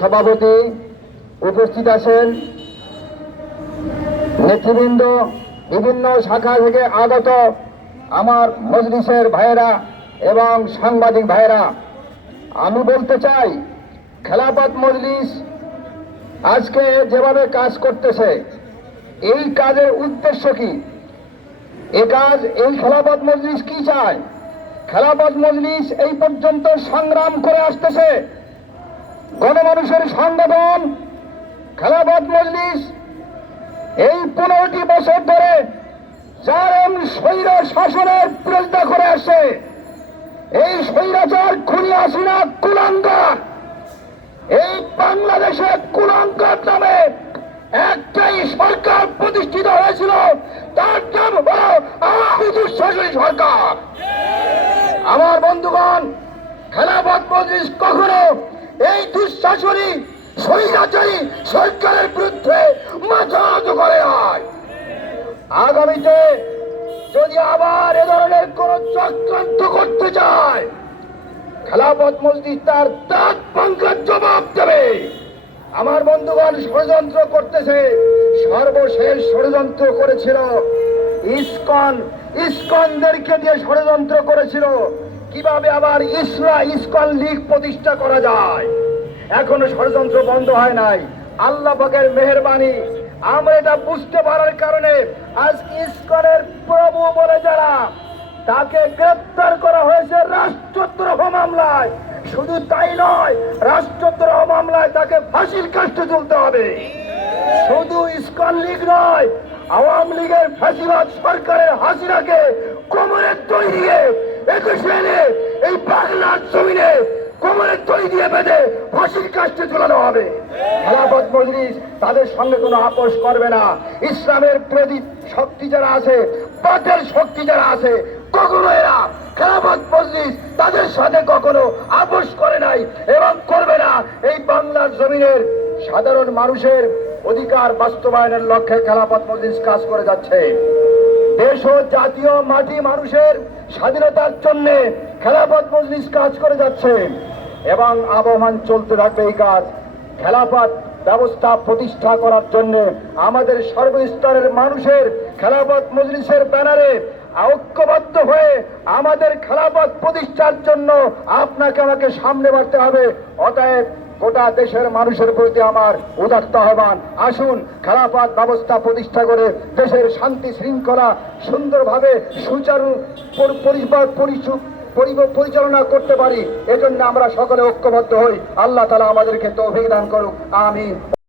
সভাপতি উপস্থিত আছেন। নেতৃবৃন্দ বিভিন্ন শাখা থেকে আগত আমার মজলিসের ভাইয়েরা এবং সাংবাদিক ভাইয়েরা, আমি বলতে চাই, খেলাফত মজলিস আজকে যেভাবে কাজ করতেছে, এই কাজের উদ্দেশ্য কি? এ কাজ, এই খেলাফত মজলিস কি চায়? খেলাফত মজলিস এই পর্যন্ত সংগ্রাম করে আসতেছে গণমানুষের সংগঠন খেলাফত মজলিস এই পনেরোটি বছর ধরে জারেম স্বৈর শাসনের বিরোধিতা করে আসছে। এই স্বৈরাচার খুনি আসিনা কুলাঙ্গার। এই বাংলাদেশে কুলাঙ্গার নামে একটাই সরকার প্রতিষ্ঠিত হয়েছিল, তার নাম হল আওয়ামী সরকার। আমার বন্ধুগণ খেলাফত মজলিস কখনো এই দুঃশাসনী স্বৈরাচারী সরকারের বিরুদ্ধে মাথা নত করে হয় আগামীতে যদি আবার এ ধরনের কোন চক্রান্ত করতে চায় খেলাফত মসজিদ তার দাঁত পাঙ্কার জবাব দেবে। আমার বন্ধুগণ, ষড়যন্ত্র করতেছে। সর্বশেষ ষড়যন্ত্র করেছিল ইসকন ইসকনদেরকে দিয়ে ষড়যন্ত্র করেছিল। কীভাবে আবার ইসরা ইস্কন লীগ প্রতিষ্ঠা করা যায়? এখনও ষড়যন্ত্র বন্ধ হয় নাই। আল্লাহ পাকের মেহরবানি। আমরা এটা বুঝতে পারার কারণে আজ ইস্কনের প্রভু বলে যারা, তাকে গ্রেপ্তার করা হয়েছে রাষ্ট্রদ্রোহ মামলায়। শুধু তাই নয়, রাষ্ট্রদ্রোহ মামলায় তাকে ফাঁসির কাষ্টে তুলতে হবে। শুধু ইস্কন লীগ নয় আওয়ামী লীগের ফাঁসিবাদ সরকারের হাসিনাকে কোমরের দড়ি দিয়ে একুশে এনে এই বাংলার জমিনে কোমরের তৈরি দিয়ে বেঁধে ফাঁসির কাষ্টে ঝুলানো হবে। খেলাফত মজলিস তাদের সঙ্গে কোনো আপোষ করবে না। ইসলামের প্রতি শক্তি যারা আছে বাতের শক্তি যারা আছে, কখনো এরা খেলাফত মজলিস তাদের সাথে কখনো আপোষ করে নাই এবং করবে না। এই বাংলার জমিনের সাধারণ মানুষের অধিকার বাস্তবায়নের লক্ষ্যে খেলাফত মজলিস কাজ করে যাচ্ছে। দেশ ও জাতীয় মাটি মানুষের স্বাধীনতার জন্য খেলাফত মজলিস কাজ করে যাচ্ছে। এবং আবহমান চলতে থাকবে এই কাজ। খেলাফত ব্যবস্থা প্রতিষ্ঠা করার জন্য আমাদের সর্বস্তরের মানুষের খেলাফত মজলিসের ব্যানারে ঐক্যবদ্ধ হয়ে আমাদের খেলাফত প্রতিষ্ঠার জন্য আপনাকে আমাকে সামনে বাড়তে হবে। অতএব গোটা দেশের মানুষের প্রতি আমার উদাত্ত আহ্বান। আসুন, খেলাফাত ব্যবস্থা প্রতিষ্ঠা করে দেশের শান্তি শৃঙ্খলা সুন্দরভাবে সুচারু পরিবার পরিচু- পরি- পরিচালনা করতে পারি। এজন্য আমরা সকলে ঐক্যবদ্ধ হই। আল্লাহ তালা আমাদেরকে তৌফিক দান করুক। আমিন।